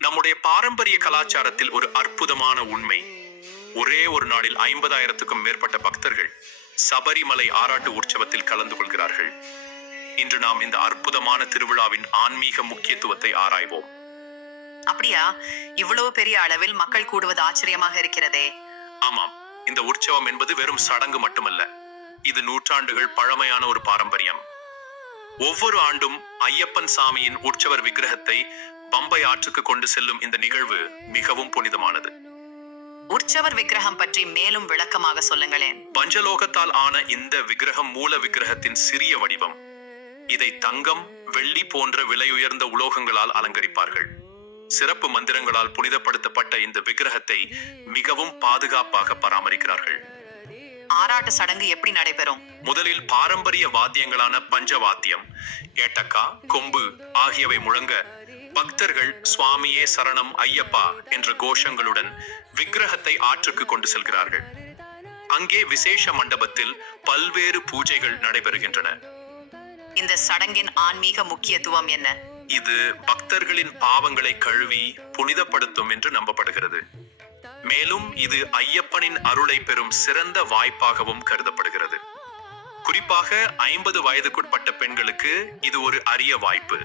நம்முடைய பாரம்பரிய கலாச்சாரத்தில் ஒரு அற்புதமான உண்மை. ஒரே ஒரு நாளில் 50,000க்கும் மேற்பட்ட பக்தர்கள் சபரிமலை ஆராட்டு உற்சவத்தில் கலந்து கொள்கிறார்கள். இன்று நாம் இந்த அற்புதமான திருவிழாவின் ஆன்மீக முக்கியத்துவத்தை ஆராய்வோம். அப்படியா? இவ்வளவு பெரிய அளவில் மக்கள் கூடுவது ஆச்சரியமாக இருக்கிறதே. ஆமாம், இந்த உற்சவம் என்பது வெறும் சடங்கு மட்டுமல்ல, இது நூற்றாண்டுகள் பழமையான ஒரு பாரம்பரியம். ஒவ்வொரு ஆண்டும் ஐயப்பன் சாமியின் உற்சவர் விக்கிரகத்தை பம்பை ஆற்றுக்கு கொண்டு செல்லும் இந்த நிகழ்வு மிகவும் புனிதமானது. உற்சவர் விக்கிரகம் பற்றி மேலும் விளக்கமாக சொல்லுங்களேன். பஞ்சலோகத்தால் ஆன இந்த விக்கிரகம் மூல விக்கிரகத்தின் சிறிய வடிவம். இதை தங்கம், வெள்ளி போன்ற விலையுயர்ந்த உலோகங்களால் அலங்கரிப்பார்கள். சிறப்பு மந்திரங்களால் புனிதப்படுத்தப்பட்ட இந்த விக்கிரகத்தை மிகவும் பாதுகாப்பாக பராமரிக்கிறார்கள். ஆராட்டு சடங்கு எப்படி நடைபெறும்? முதலில் பாரம்பரிய வாத்தியங்களான பஞ்சவாத்தியம், ஏட்டக்கா, கொம்பு ஆகியவை முழங்க பக்தர்கள் சுவாமியே சரணம் ஐயப்பா என்ற கோஷங்களுடன் விக்கிரகத்தை ஆற்றுக்கு கொண்டு செல்கிறார்கள். அங்கே விசேஷ மண்டபத்தில் பல்வேறு பூஜைகள் நடைபெறுகின்றன. இந்த சடங்கின் ஆன்மீக முக்கியத்துவம் என்ன? இது பக்தர்களின் பாவங்களை கழுவி புனிதப்படுத்தும் என்று நம்பப்படுகிறது. மேலும் இது ஐயப்பனின் அருளை பெறும் சிறந்த வாய்ப்பாகவும் கருதப்படுகிறது. குறிப்பாக 50 வயதுக்குட்பட்ட பெண்களுக்கு இது ஒரு அரிய வாய்ப்பு.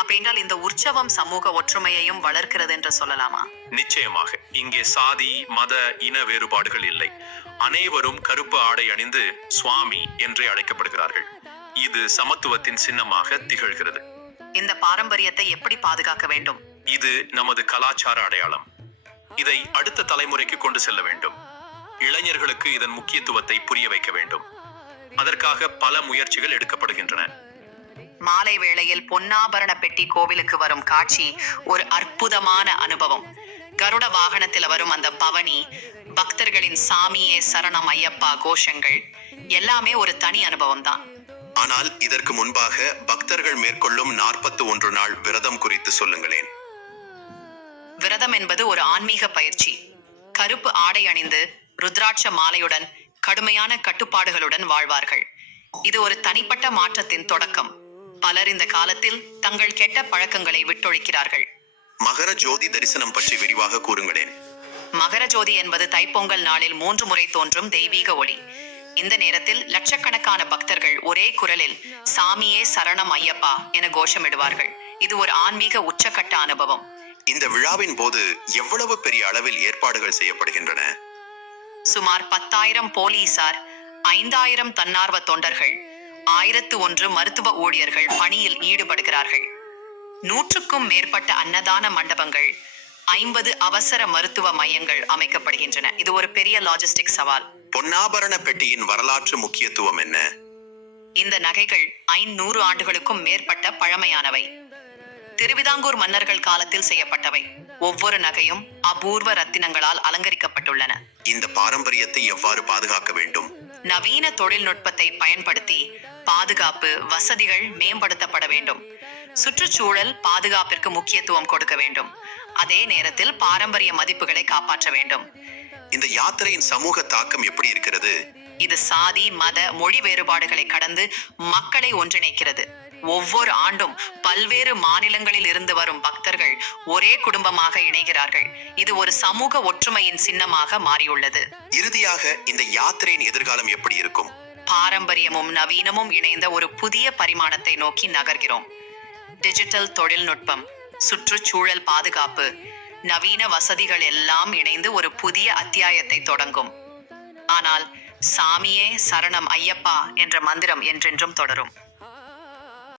அப்படின்றால் இந்த உற்சவம் சமூக ஒற்றுமையையும் வளர்க்கிறது என்று சொல்லலாமா? நிச்சயமாக. இங்கே சாதி, மத, இன வேறுபாடுகள் இல்லை. அனைவரும் கருப்பு ஆடை அணிந்து சுவாமி என்றே அழைக்கப்படுகிறார்கள். இது சமத்துவத்தின் சின்னமாக திகழ்கிறது. இந்த பாரம்பரியத்தை எப்படி பாதுகாக்க வேண்டும்? இது நமது கலாச்சார அடையாளம். இதை அடுத்த தலைமுறைக்கு கொண்டு செல்ல வேண்டும். இளைஞர்களுக்கு இதன் முக்கியத்துவத்தை புரிய வைக்க வேண்டும். அதற்காக பல முயற்சிகள் எடுக்கப்படுகின்றன. மாலை வேளையில் பொன்னாபரண பெட்டி கோவிலுக்கு வரும் காட்சி ஒரு அற்புதமான அனுபவம். கருட வாகனத்தில் வரும் அந்த பவனி, பக்தர்களின் சாமியே சரணம் ஐயப்பா கோஷங்கள் எல்லாமே ஒரு தனி அனுபவம் தான். ஆனால் இதற்கு முன்பாக பக்தர்கள் மேற்கொள்ளும் 41 நாள் விரதம் குறித்து சொல்லுங்களேன். விரதம் என்பது ஒரு ஆன்மீக பயிற்சி. கருப்பு ஆடை அணிந்து ருத்ராட்ச மாலையுடன் கடுமையான கட்டுப்பாடுகளுடன் வாழ்வார்கள். இது ஒரு தனிப்பட்ட மாற்றத்தின் தொடக்கம். பலர் இந்த காலத்தில் தங்கள் கெட்ட பழக்கங்களை விட்டொழிக்கிறார்கள். மகர ஜோதி தரிசனம் பற்றி விரிவாக கூறுங்களேன். மகர ஜோதி என்பது தைப்பொங்கல் நாளில் 3 முறை தோன்றும் தெய்வீக ஒளி. இந்த நேரத்தில் லட்சக்கணக்கான பக்தர்கள் ஒரே குரலில் சாமியே சரணம் ஐயப்பா என கோஷமிடுவார்கள். இது ஒரு ஆன்மீக உச்சக்கட்ட அனுபவம். இந்த விழாவின் போது எவ்வளவு பெரிய அளவில் ஏற்பாடுகள் செய்யப்படுகின்றன? சுமார் 10,000 போலீசார், 5,000 தன்னார்வ தொண்டர்கள், 1,001 மருத்துவ ஊழியர்கள் பணியில் ஈடுபடுகிறார்கள். 100க்கும் மேற்பட்ட அன்னதான மண்டபங்கள், 50 அவசர மருத்துவ மையங்கள் அமைக்கப்படுகின்றன. இது ஒரு பெரிய லாஜிஸ்டிக் சவால். பொன்னாபரண பெட்டியின் வரலாற்று முக்கியத்துவம் என்ன? இந்த நகைகள் 500 ஆண்டுகளுக்கும் மேற்பட்ட பழமையானவை. திருவிதாங்கூர் மன்னர்கள் காலத்தில் செய்யப்பட்டவை. ஒவ்வொரு நகையும் அபூர்வ ரத்தினங்களால் அலங்கரிக்கப்பட்டுள்ளன. இந்த பாரம்பரியத்தை எவ்வாறு பாதுகாக்க வேண்டும்? நவீன தொழில்நுட்பத்தை பயன்படுத்தி பாதுகாப்பு வசதிகள் மேம்படுத்தப்பட வேண்டும். சுற்றுச்சூழல் பாதுகாப்பிற்கு முக்கியத்துவம் கொடுக்க வேண்டும். அதே நேரத்தில் பாரம்பரிய மதிப்புகளை காப்பாற்ற வேண்டும். இந்த யாத்திரையின் சமூக தாக்கம் எப்படி இருக்கிறது? இது சாதி, மத, மொழி வேறுபாடுகளை கடந்து மக்களை ஒன்றிணைக்கிறது. ஒவ்வொரு ஆண்டும் பல்வேறு மாநிலங்களில் இருந்து வரும் பக்தர்கள் ஒரே குடும்பமாக இணைகிறார்கள். இது ஒரு சமூக ஒற்றுமையின் சின்னமாக மாறியுள்ளது. இறுதியாக இந்த யாத்திரையின் எதிர்காலம் எப்படி இருக்கும்? பாரம்பரியமும் நவீனமும் இணைந்த ஒரு புதிய பரிமாணத்தை நோக்கி நகர்கிறோம். டிஜிட்டல் தொழில்நுட்பம், சுற்றுச்சூழல் பாதுகாப்பு, நவீன வசதிகள் எல்லாம் இணைந்து ஒரு புதிய அத்தியாயத்தை தொடங்கும். ஆனால் சாமியே சரணம் ஐயப்பா என்ற மந்திரம் என்றென்றும் தொடரும்.